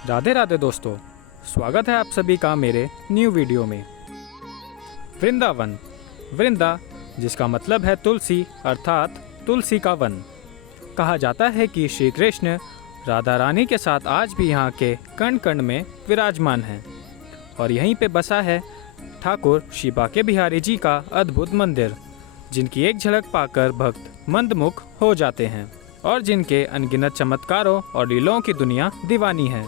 राधे राधे दोस्तों, स्वागत है आप सभी का मेरे न्यू वीडियो में। वृंदावन, वृंदा जिसका मतलब है तुलसी अर्थात तुलसी का वन। कहा जाता है कि श्री कृष्ण राधा रानी के साथ आज भी यहाँ के कण कण में विराजमान हैं और यहीं पे बसा है ठाकुर श्री बांके बिहारी जी का अद्भुत मंदिर, जिनकी एक झलक पाकर भक्त मंदमुख हो जाते हैं और जिनके अनगिनत चमत्कारों और लीलाओं की दुनिया दीवानी है।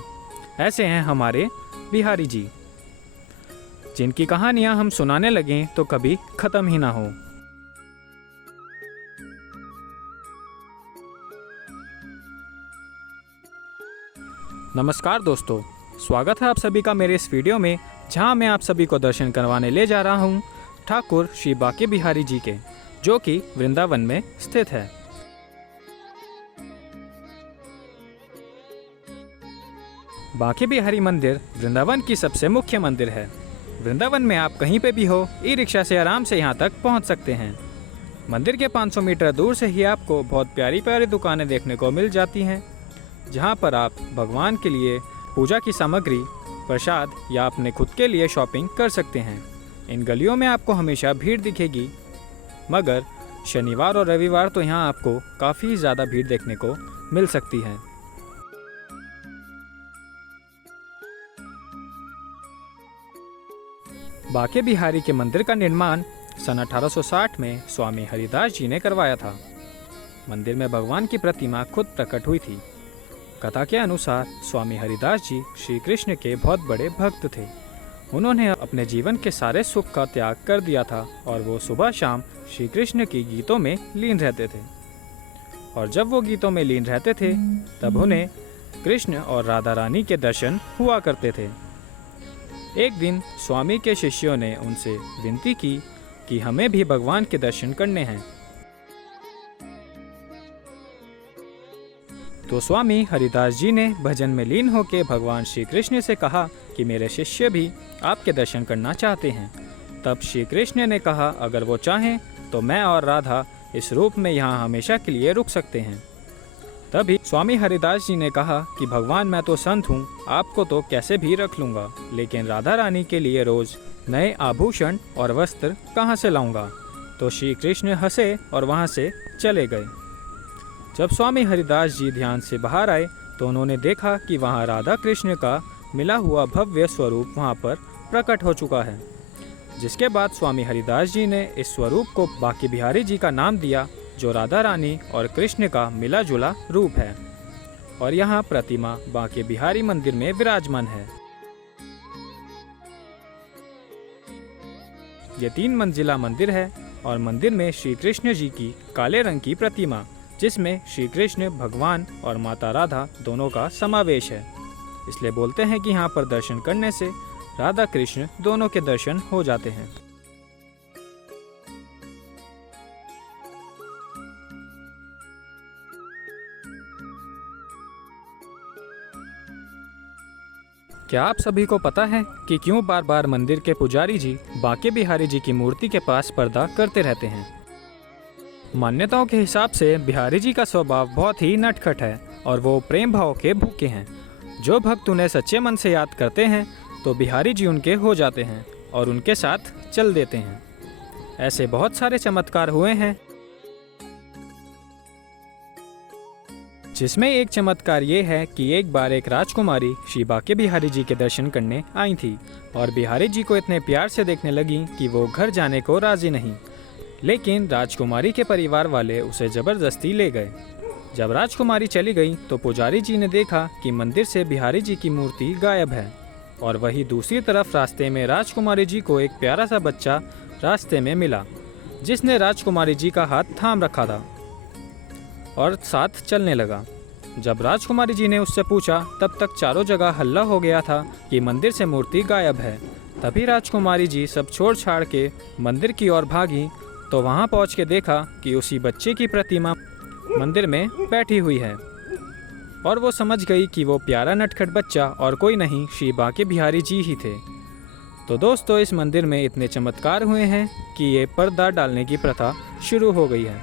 ऐसे हैं हमारे बिहारी जी, जिनकी कहानियां हम सुनाने लगें तो कभी ख़त्म ही ना हो। नमस्कार दोस्तों, स्वागत है आप सभी का मेरे इस वीडियो में, जहां मैं आप सभी को दर्शन करवाने ले जा रहा हूं ठाकुर श्री बांके बिहारी जी के, जो कि वृंदावन में स्थित है। बांके बिहारी मंदिर वृंदावन की सबसे मुख्य मंदिर है। वृंदावन में आप कहीं पे भी हो, ई रिक्शा से आराम से यहाँ तक पहुँच सकते हैं। मंदिर के 500 मीटर दूर से ही आपको बहुत प्यारी प्यारी दुकानें देखने को मिल जाती हैं, जहाँ पर आप भगवान के लिए पूजा की सामग्री, प्रसाद या अपने खुद के लिए शॉपिंग कर सकते हैं। इन गलियों में आपको हमेशा भीड़ दिखेगी, मगर शनिवार और रविवार तो यहाँ आपको काफ़ी ज़्यादा भीड़ देखने को मिल सकती है। बांके बिहारी के मंदिर का निर्माण सन 1860 में स्वामी हरिदास जी ने करवाया था। मंदिर में भगवान की प्रतिमा खुद प्रकट हुई थी। कथा के अनुसार स्वामी हरिदास जी श्री कृष्ण के बहुत बड़े भक्त थे। उन्होंने अपने जीवन के सारे सुख का त्याग कर दिया था और वो सुबह शाम श्री कृष्ण के गीतों में लीन रहते थे। और जब वो गीतों में लीन रहते थे तब उन्हें कृष्ण और राधा रानी के दर्शन हुआ करते थे। एक दिन स्वामी के शिष्यों ने उनसे विनती की कि हमें भी भगवान के दर्शन करने हैं। तो स्वामी हरिदास जी ने भजन में लीन होकर भगवान श्री कृष्ण से कहा कि मेरे शिष्य भी आपके दर्शन करना चाहते हैं। तब श्री कृष्ण ने कहा, अगर वो चाहें तो मैं और राधा इस रूप में यहाँ हमेशा के लिए रुक सकते हैं। तभी स्वामी हरिदास जी ने कहा कि भगवान, मैं तो संत हूँ, आपको तो कैसे भी रख लूँगा, लेकिन राधा रानी के लिए रोज़ नए आभूषण और वस्त्र कहाँ से लाऊंगा। तो श्री कृष्ण हंसे और वहाँ से चले गए। जब स्वामी हरिदास जी ध्यान से बाहर आए तो उन्होंने देखा कि वहाँ राधा कृष्ण का मिला हुआ भव्य स्वरूप वहाँ पर प्रकट हो चुका है, जिसके बाद स्वामी हरिदास जी ने इस स्वरूप को बांके बिहारी जी का नाम दिया, जो राधा रानी और कृष्ण का मिला जुला रूप है। और यहाँ प्रतिमा बांके बिहारी मंदिर में विराजमान है। ये 3 मंजिला मंदिर है और मंदिर में श्री कृष्ण जी की काले रंग की प्रतिमा, जिसमें श्री कृष्ण भगवान और माता राधा दोनों का समावेश है। इसलिए बोलते हैं कि यहाँ पर दर्शन करने से राधा कृष्ण दोनों के दर्शन हो जाते हैं। क्या आप सभी को पता है कि क्यों बार बार मंदिर के पुजारी जी बांके बिहारी जी की मूर्ति के पास पर्दा करते रहते हैं? मान्यताओं के हिसाब से बिहारी जी का स्वभाव बहुत ही नटखट है और वो प्रेम भाव के भूखे हैं। जो भक्त उन्हें सच्चे मन से याद करते हैं तो बिहारी जी उनके हो जाते हैं और उनके साथ चल देते हैं। ऐसे बहुत सारे चमत्कार हुए हैं, जिसमें एक चमत्कार ये है कि एक बार एक राजकुमारी श्री बांके बिहारी जी के दर्शन करने आई थी और बिहारी जी को इतने प्यार से देखने लगी कि वो घर जाने को राजी नहीं, लेकिन राजकुमारी के परिवार वाले उसे जबरदस्ती ले गए। जब राजकुमारी चली गई तो पुजारी जी ने देखा कि मंदिर से बिहारी जी की मूर्ति गायब है और वहीं दूसरी तरफ रास्ते में राजकुमारी जी को एक प्यारा सा बच्चा रास्ते में मिला, जिसने राजकुमारी जी का हाथ थाम रखा था और साथ चलने लगा। जब राजकुमारी जी ने उससे पूछा तब तक चारों जगह हल्ला हो गया था कि मंदिर से मूर्ति गायब है। तभी राजकुमारी जी सब छोड़ छाड़ के मंदिर की ओर भागी तो वहां पहुंच के देखा कि उसी बच्चे की प्रतिमा मंदिर में बैठी हुई है और वो समझ गई कि वो प्यारा नटखट बच्चा और कोई नहीं, श्री बांके बिहारी जी ही थे। तो दोस्तों, इस मंदिर में इतने चमत्कार हुए हैं कि ये पर्दा डालने की प्रथा शुरू हो गई है,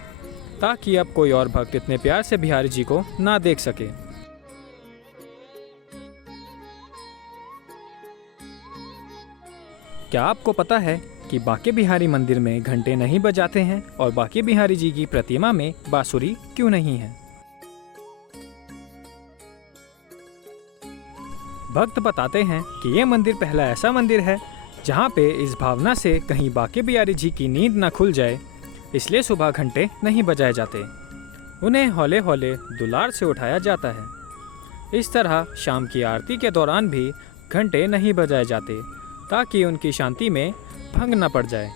ताकि अब कोई और भक्त इतने प्यार से बिहारी जी को ना देख सके। क्या आपको पता है कि बांके बिहारी मंदिर में घंटे नहीं बजाते हैं और बांके बिहारी जी की प्रतिमा में बांसुरी क्यों नहीं है? भक्त बताते हैं कि ये मंदिर पहला ऐसा मंदिर है जहाँ पे इस भावना से कहीं बांके बिहारी जी की नींद न खुल जाए, इसलिए सुबह घंटे नहीं बजाए जाते। उन्हें हौले हौले दुलार से उठाया जाता है। इस तरह शाम की आरती के दौरान भी घंटे नहीं बजाए जाते ताकि उनकी शांति में भंग न पड़ जाए।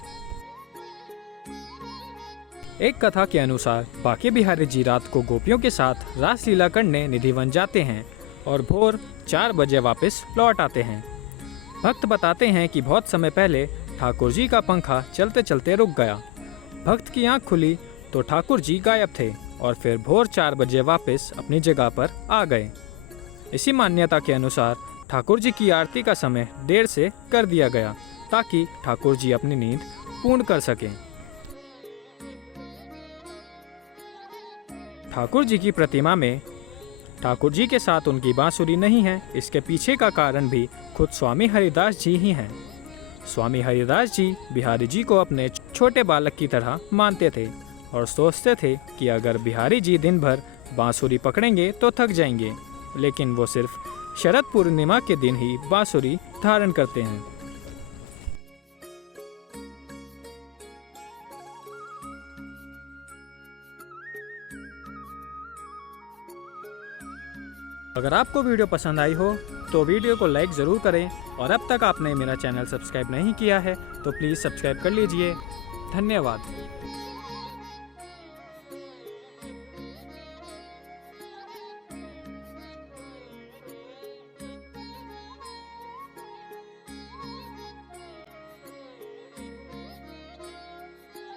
एक कथा के अनुसार बांके बिहारी जी रात को गोपियों के साथ रासलीला करने निधिवन जाते हैं और भोर 4 बजे वापस लौट आते हैं। भक्त बताते हैं कि बहुत समय पहले ठाकुर जी का पंखा चलते चलते रुक गया। भक्त की आंख खुली तो ठाकुर जी गायब थे और फिर भोर 4 बजे वापस अपनी जगह पर आ गए। इसी मान्यता के अनुसार ठाकुर जी की आरती का समय देर से कर दिया गया ताकि ठाकुर जी अपनी नींद पूर्ण कर सकें। ठाकुर जी की प्रतिमा में ठाकुर जी के साथ उनकी बांसुरी नहीं है। इसके पीछे का कारण भी खुद स्वामी हरिदास जी ही हैं। स्वामी हरिदास जी बिहारी जी को अपने छोटे बालक की तरह मानते थे और सोचते थे कि अगर बिहारी जी दिन भर बांसुरी पकड़ेंगे तो थक जाएंगे, लेकिन वो सिर्फ शरद पूर्णिमा के दिन ही बांसुरी धारण करते हैं। अगर आपको वीडियो पसंद आई हो तो वीडियो को लाइक ज़रूर करें और अब तक आपने मेरा चैनल सब्सक्राइब नहीं किया है तो प्लीज़ सब्सक्राइब कर लीजिए। धन्यवाद।